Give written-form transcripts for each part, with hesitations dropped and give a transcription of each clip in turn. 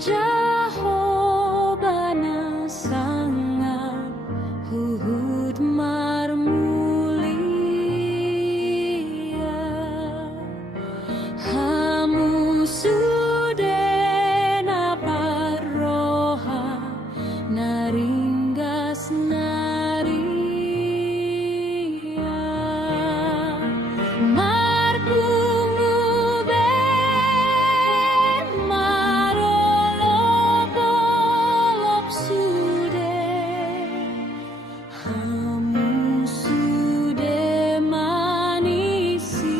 Jehovah na sangat huhud marmulia, hamu suden apa roha naringgas naria, markumu ben marolop-olop sude, hamu sude manisia.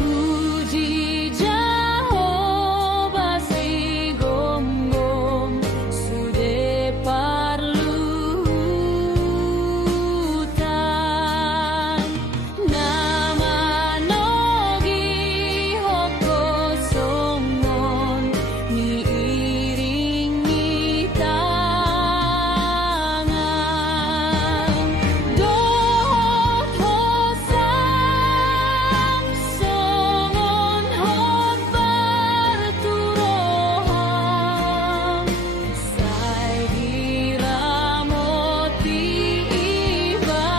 Puji Jehovah si gom-gom sude parlutan, nama nogi hoko songon niiringi tangan, dohot hosam songon hot berturoham, sai diramoti ibana.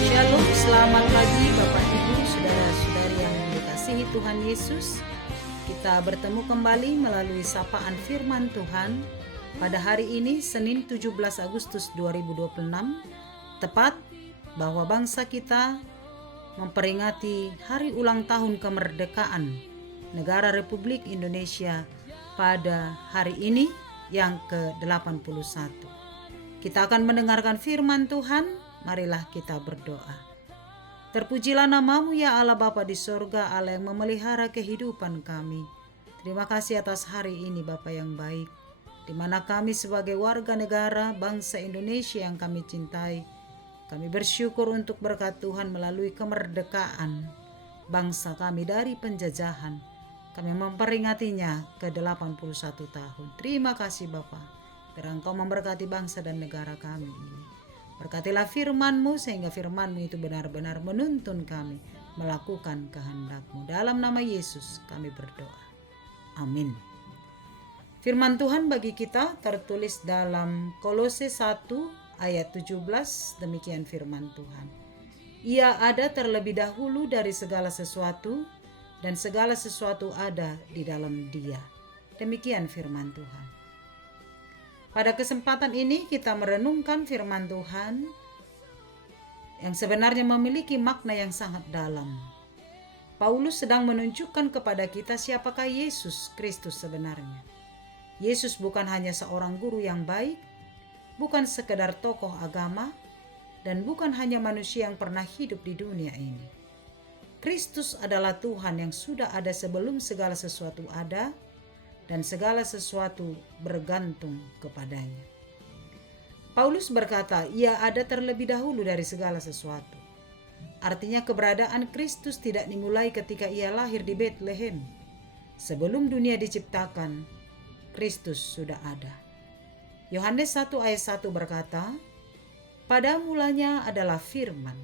Shalom, selamat pagi Bapak Ibu, saudara-saudari yang dikasihi Tuhan Yesus. Kita bertemu kembali melalui sapaan firman Tuhan pada hari ini Senin 17 Agustus 2026, tepat bahwa bangsa kita memperingati hari ulang tahun kemerdekaan negara Republik Indonesia pada hari ini yang ke-81. Kita akan mendengarkan firman Tuhan. Marilah kita berdoa. Terpujilah namamu ya Allah Bapa di sorga, Allah yang memelihara kehidupan kami. Terima kasih atas hari ini Bapa yang baik, di mana kami sebagai warga negara bangsa Indonesia yang kami cintai, kami bersyukur untuk berkat Tuhan melalui kemerdekaan bangsa kami dari penjajahan. Kami memperingatinya ke-81 tahun. Terima kasih Bapa, biar Engkau memberkati bangsa dan negara kami ini. Berkatilah firman-Mu sehingga firman-Mu itu benar-benar menuntun kami melakukan kehendak-Mu. Dalam nama Yesus kami berdoa. Amin. Firman Tuhan bagi kita tertulis dalam Kolose 1 ayat 17, demikian firman Tuhan. Ia ada terlebih dahulu dari segala sesuatu, dan segala sesuatu ada di dalam Dia. Demikian firman Tuhan. Pada kesempatan ini kita merenungkan firman Tuhan yang sebenarnya memiliki makna yang sangat dalam. Paulus sedang menunjukkan kepada kita siapakah Yesus Kristus sebenarnya. Yesus bukan hanya seorang guru yang baik, bukan sekedar tokoh agama, dan bukan hanya manusia yang pernah hidup di dunia ini. Kristus adalah Tuhan yang sudah ada sebelum segala sesuatu ada, dan segala sesuatu bergantung kepadanya. Paulus berkata, ia ada terlebih dahulu dari segala sesuatu. Artinya keberadaan Kristus tidak dimulai ketika ia lahir di Bethlehem. Sebelum dunia diciptakan, Kristus sudah ada. Yohanes 1 ayat 1 berkata, pada mulanya adalah firman.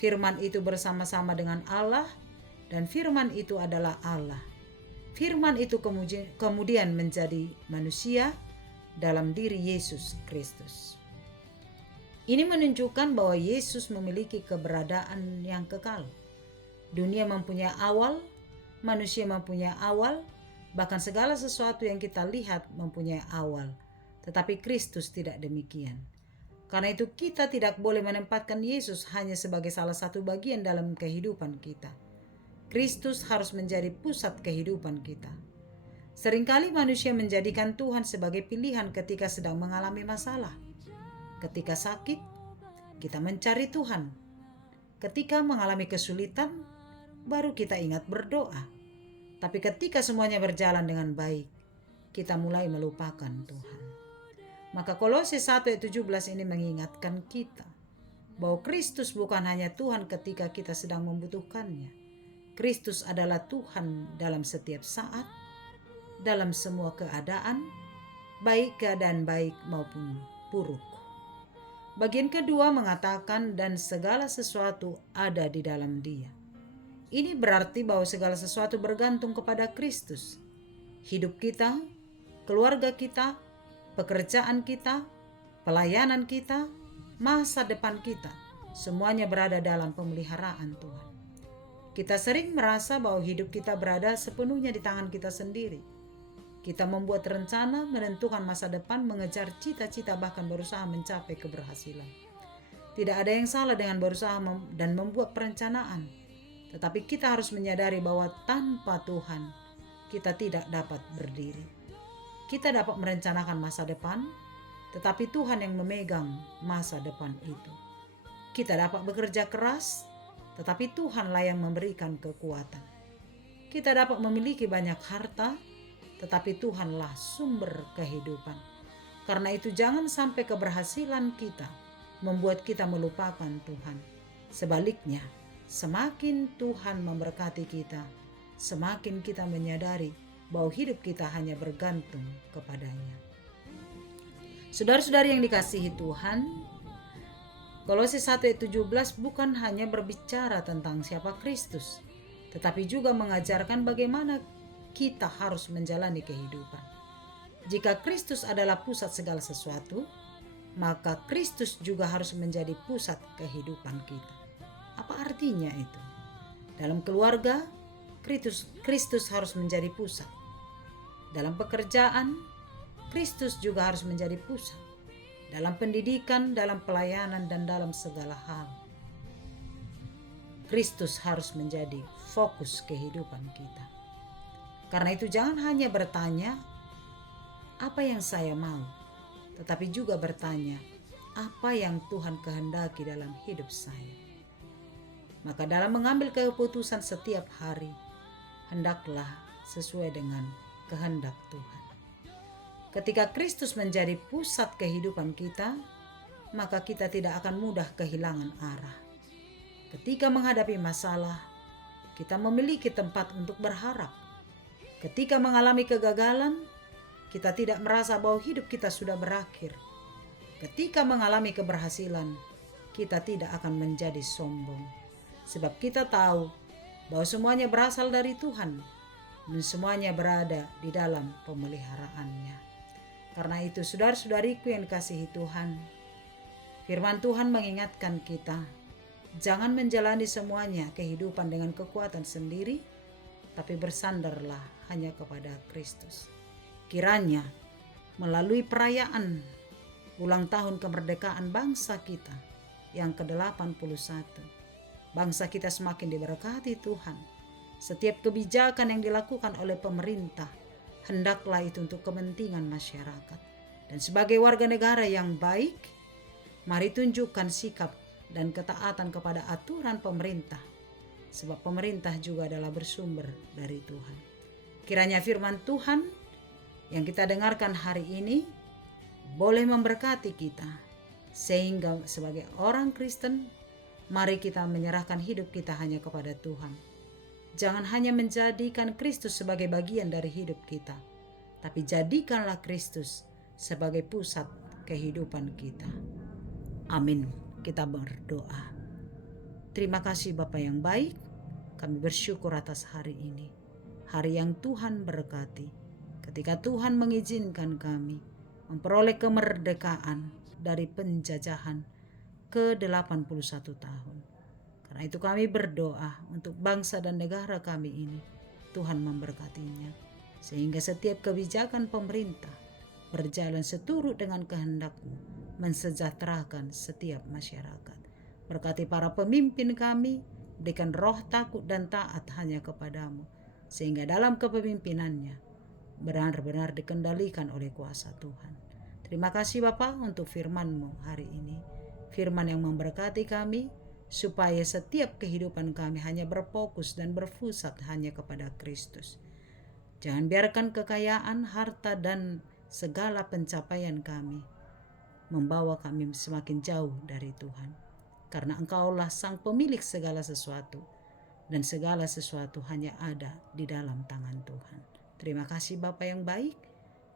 Firman itu bersama-sama dengan Allah, dan firman itu adalah Allah. Firman itu kemudian menjadi manusia dalam diri Yesus Kristus. Ini menunjukkan bahwa Yesus memiliki keberadaan yang kekal. Dunia mempunyai awal, manusia mempunyai awal, bahkan segala sesuatu yang kita lihat mempunyai awal. Tetapi Kristus tidak demikian. Karena itu kita tidak boleh menempatkan Yesus hanya sebagai salah satu bagian dalam kehidupan kita. Kristus harus menjadi pusat kehidupan kita. Seringkali manusia menjadikan Tuhan sebagai pilihan ketika sedang mengalami masalah. Ketika sakit, kita mencari Tuhan. Ketika mengalami kesulitan, baru kita ingat berdoa. Tapi ketika semuanya berjalan dengan baik, kita mulai melupakan Tuhan. Maka Kolose 1 ayat 17 ini mengingatkan kita bahwa Kristus bukan hanya Tuhan ketika kita sedang membutuhkannya. Kristus adalah Tuhan dalam setiap saat, dalam semua keadaan, baik keadaan baik maupun buruk. Bagian kedua mengatakan dan segala sesuatu ada di dalam Dia. Ini berarti bahwa segala sesuatu bergantung kepada Kristus. Hidup kita, keluarga kita, pekerjaan kita, pelayanan kita, masa depan kita, semuanya berada dalam pemeliharaan Tuhan. Kita sering merasa bahwa hidup kita berada sepenuhnya di tangan kita sendiri. Kita membuat rencana, menentukan masa depan, mengejar cita-cita, bahkan berusaha mencapai keberhasilan. Tidak ada yang salah dengan berusaha dan membuat perencanaan. Tetapi kita harus menyadari bahwa tanpa Tuhan, kita tidak dapat berdiri. Kita dapat merencanakan masa depan, tetapi Tuhan yang memegang masa depan itu. Kita dapat bekerja keras, tetapi Tuhanlah yang memberikan kekuatan. Kita dapat memiliki banyak harta, tetapi Tuhanlah sumber kehidupan. Karena itu jangan sampai keberhasilan kita membuat kita melupakan Tuhan. Sebaliknya, semakin Tuhan memberkati kita, semakin kita menyadari bahwa hidup kita hanya bergantung kepadanya. Saudara-saudari yang dikasihi Tuhan, Kolose 1 ayat 17 bukan hanya berbicara tentang siapa Kristus, tetapi juga mengajarkan bagaimana kita harus menjalani kehidupan. Jika Kristus adalah pusat segala sesuatu, maka Kristus juga harus menjadi pusat kehidupan kita. Apa artinya itu? Dalam keluarga, Kristus harus menjadi pusat. Dalam pekerjaan, Kristus juga harus menjadi pusat. Dalam pendidikan, dalam pelayanan, dan dalam segala hal, Kristus harus menjadi fokus kehidupan kita. Karena itu jangan hanya bertanya, apa yang saya mau? Tetapi juga bertanya, apa yang Tuhan kehendaki dalam hidup saya? Maka dalam mengambil keputusan setiap hari, hendaklah sesuai dengan kehendak Tuhan. Ketika Kristus menjadi pusat kehidupan kita, maka kita tidak akan mudah kehilangan arah. Ketika menghadapi masalah, kita memiliki tempat untuk berharap. Ketika mengalami kegagalan, kita tidak merasa bahwa hidup kita sudah berakhir. Ketika mengalami keberhasilan, kita tidak akan menjadi sombong. Sebab kita tahu bahwa semuanya berasal dari Tuhan dan semuanya berada di dalam pemeliharaannya. Karena itu saudara-saudariku yang dikasihi Tuhan, firman Tuhan mengingatkan kita, jangan menjalani semuanya kehidupan dengan kekuatan sendiri, tapi bersandarlah hanya kepada Kristus. Kiranya melalui perayaan ulang tahun kemerdekaan bangsa kita yang ke-81, bangsa kita semakin diberkati Tuhan. Setiap kebijakan yang dilakukan oleh pemerintah, hendaklah itu untuk kepentingan masyarakat. Dan sebagai warga negara yang baik, mari tunjukkan sikap dan ketaatan kepada aturan pemerintah, sebab pemerintah juga adalah bersumber dari Tuhan. Kiranya firman Tuhan yang kita dengarkan hari ini boleh memberkati kita, sehingga sebagai orang Kristen, mari kita menyerahkan hidup kita hanya kepada Tuhan. Jangan hanya menjadikan Kristus sebagai bagian dari hidup kita, tapi jadikanlah Kristus sebagai pusat kehidupan kita. Amin. Kita berdoa. Terima kasih Bapa yang baik, kami bersyukur atas hari ini. Hari yang Tuhan berkati, ketika Tuhan mengizinkan kami memperoleh kemerdekaan dari penjajahan ke-81 tahun. Karena itu kami berdoa untuk bangsa dan negara kami ini, Tuhan memberkatinya, sehingga setiap kebijakan pemerintah berjalan seturut dengan kehendak-Mu, mensejahterakan setiap masyarakat. Berkati para pemimpin kami, berikan roh takut dan taat hanya kepadamu, sehingga dalam kepemimpinannya benar-benar dikendalikan oleh kuasa Tuhan. Terima kasih Bapa untuk firman-Mu hari ini, firman yang memberkati kami, supaya setiap kehidupan kami hanya berfokus dan berpusat hanya kepada Kristus. Jangan biarkan kekayaan, harta, dan segala pencapaian kami membawa kami semakin jauh dari Tuhan. Karena Engkaulah sang pemilik segala sesuatu, dan segala sesuatu hanya ada di dalam tangan Tuhan. Terima kasih Bapa yang baik.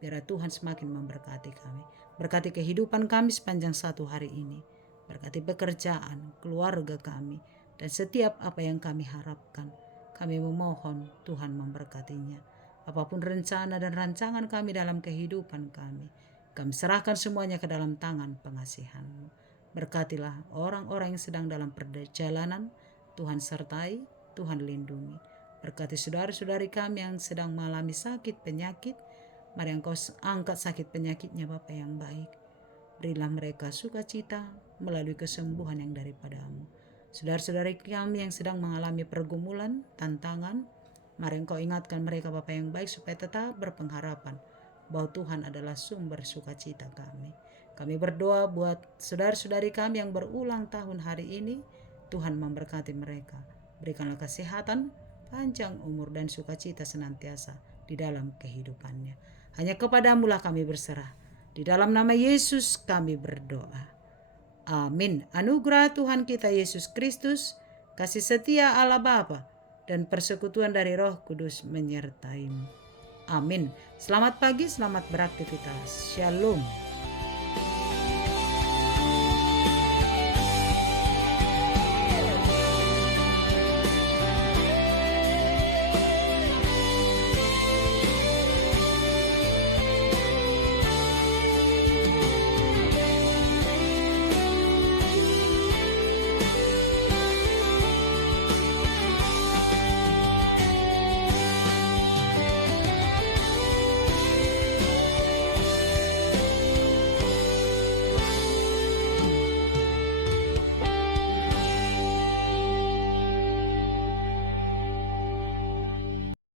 Biar Tuhan semakin memberkati kami. Berkati kehidupan kami sepanjang satu hari ini. Berkati pekerjaan, keluarga kami, dan setiap apa yang kami harapkan. Kami memohon Tuhan memberkatinya. Apapun rencana dan rancangan kami dalam kehidupan kami serahkan semuanya ke dalam tangan pengasihan-Mu. Berkatilah orang-orang yang sedang dalam perjalanan, Tuhan sertai, Tuhan lindungi. Berkati saudara-saudari kami yang sedang mengalami sakit, penyakit, mari Engkau angkat sakit penyakitnya Bapa yang baik. Berilah mereka sukacita melalui kesembuhan yang daripada-Mu. Saudara-saudari kami yang sedang mengalami pergumulan, tantangan, mari Engkau ingatkan mereka Bapa yang baik supaya tetap berpengharapan bahwa Tuhan adalah sumber sukacita kami. Kami berdoa buat saudara-saudari kami yang berulang tahun hari ini, Tuhan memberkati mereka. Berikanlah kesehatan, panjang umur dan sukacita senantiasa di dalam kehidupannya. Hanya kepadamu lah kami berserah. Di dalam nama Yesus kami berdoa. Amin. Anugerah Tuhan kita Yesus Kristus, kasih setia Allah Bapa, dan persekutuan dari Roh Kudus menyertai-mu. Amin. Selamat pagi, selamat beraktivitas. Shalom.